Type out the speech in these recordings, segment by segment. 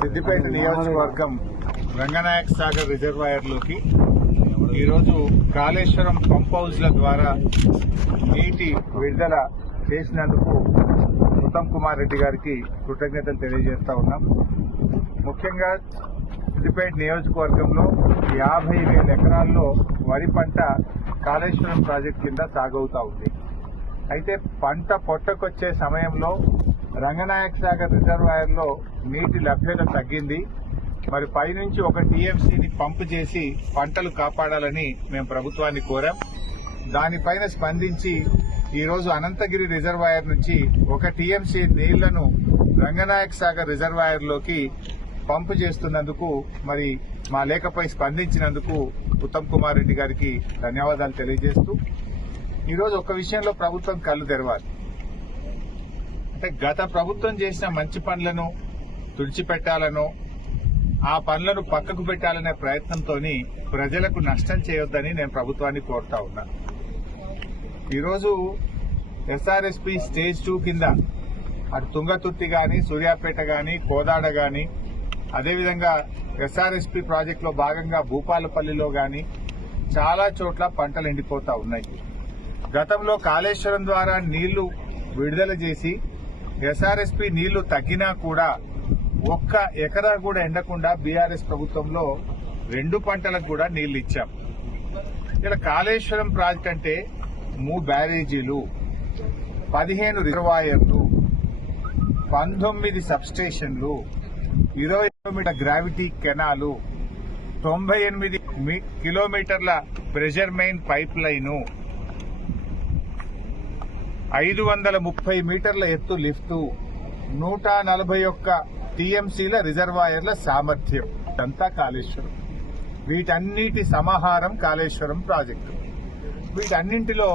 సిద్దిపేట నియోజకవర్గం రంగనాయక సాగర్ రిజర్వాయర్లోకి ఈరోజు కాళేశ్వరం పంప్ హౌస్ల ద్వారా నీటి విడుదల చేసినందుకు ఉత్తమ్ కుమార్ రెడ్డి గారికి కృతజ్ఞతలు తెలియజేస్తా ఉన్నాం. ముఖ్యంగా సిద్దిపేట నియోజకవర్గంలో 50,000 ఎకరాల్లో వరి పంట కాళేశ్వరం ప్రాజెక్టు కింద సాగవుతా ఉంది. అయితే పంట పొట్టకొచ్చే సమయంలో రంగనాయక సాగర్ రిజర్వాయర్లో నీటి లభ్యత తగ్గింది. మరి పైనుంచి 1 టీఎంసీని పంపు చేసి పంటలు కాపాడాలని మేము ప్రభుత్వాన్ని కోరాం. దానిపైన స్పందించి ఈరోజు అనంతగిరి రిజర్వాయర్ నుంచి 1 టీఎంసీ నీళ్లను రంగనాయక సాగర్ రిజర్వాయర్లోకి పంపు చేస్తున్నందుకు మరి మా లేఖపై స్పందించినందుకు ఉత్తమ్ కుమార్ రెడ్డి గారికి ధన్యవాదాలు తెలియజేస్తూ ఈరోజు ఒక విషయంలో ప్రభుత్వం కళ్ళు తెరవాలి. అంటే గత ప్రభుత్వం చేసిన మంచి పనులను తుడిచిపెట్టాలనో ఆ పనులను పక్కకు పెట్టాలనే ప్రయత్నంతో ప్రజలకు నష్టం చేయొద్దని నేను ప్రభుత్వాన్ని కోరుతా ఉన్నా. ఈరోజు ఎస్ఆర్ఎస్పీ స్టేజ్ 2 కింద అటు తుంగతుర్తి గాని, సూర్యాపేట గాని, కోదాడ గాని, అదేవిధంగా ఎస్ఆర్ఎస్పీ ప్రాజెక్టులో భాగంగా భూపాలపల్లిలో గాని చాలా చోట్ల పంటలు ఎండిపోతా ఉన్నాయి. గతంలో కాళేశ్వరం ద్వారా నీళ్లు విడుదల చేసి ఎస్ఆర్ఎస్పీ నీళ్లు తగ్గినా కూడా 1 ఎకరా కూడా ఎండకుండా బీఆర్ఎస్ ప్రభుత్వంలో 2 పంటలకు కూడా నీళ్లు ఇచ్చాం. ఇలా కాళేశ్వరం ప్రాజెక్ట్ అంటే 3 బ్యారేజీలు, 15 రిజర్వాయర్లు, 19 సబ్స్టేషన్లు, 20 కిలోమీటర్ గ్రావిటీ కెనాలు, 98 కిలోమీటర్ల ప్రెషర్ మెయిన్ పైప్ లైను, 530 మీటర్ల ఎత్తు లిఫ్టు, 141 టీఎంసీల రిజర్వాయర్ల సామర్థ్యం. ఇదంతా కాళేశ్వరం. వీటన్నిటి సమాహారం కాళేశ్వరం ప్రాజెక్టు. వీటన్నింటిలో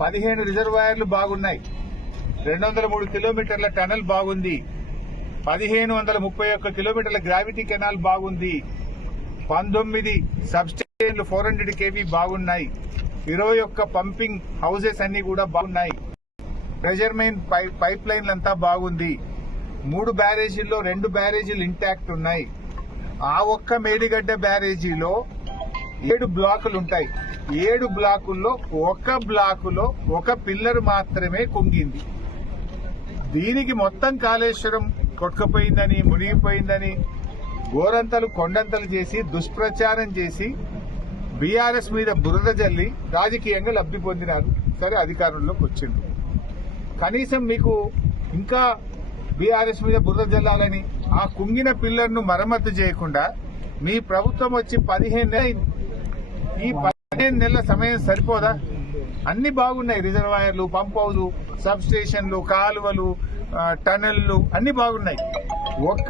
15 రిజర్వాయర్లు బాగున్నాయి, 203 కిలోమీటర్ల టనల్ బాగుంది, 1531 కిలోమీటర్ల గ్రావిటీ కెనాల్ బాగుంది, 19 సబ్స్టేషన్లు 400 కేవీ బాగున్నాయి, 21 పంపింగ్ హౌసెస్ అన్ని కూడా బాగున్నాయి, ప్రెషర్ మెయిన్ పైప్ లైన్లంతా బాగుంది, 3 బ్యారేజీల్లో 2 బ్యారేజీలు ఇంటాక్ట్ ఉన్నాయి. ఆ ఒక్క మేడిగడ్డ బ్యారేజీలో 7 బ్లాకులు ఉంటాయి. 7 బ్లాకుల్లో 1 బ్లాకులో 1 పిల్లర్ మాత్రమే కుంగింది. దీనికి మొత్తం కాళేశ్వరం కొట్టుకుపోయిందని, మునిగిపోయిందని గోరంతలు కొండంతలు చేసి దుష్ప్రచారం చేసి బీఆర్ఎస్ మీద బురద జల్లి రాజకీయంగా లబ్ధి పొందినారు. సరే, అధికారంలోకి వచ్చింది. కనీసం మీకు ఇంకా బీఆర్ఎస్ మీద బురద జల్లాలని ఆ కుంగిన పిల్లర్ను మరమ్మతు చేయకుండా మీ ప్రభుత్వం వచ్చి 15 నెలలు. ఈ 15 నెలల సమయం సరిపోదా? అన్ని బాగున్నాయి. రిజర్వాయర్లు, పంప్ హౌస్, సబ్ స్టేషన్లు, కాలువలు, టనెళ్లు అన్ని బాగున్నాయి. ఒక్క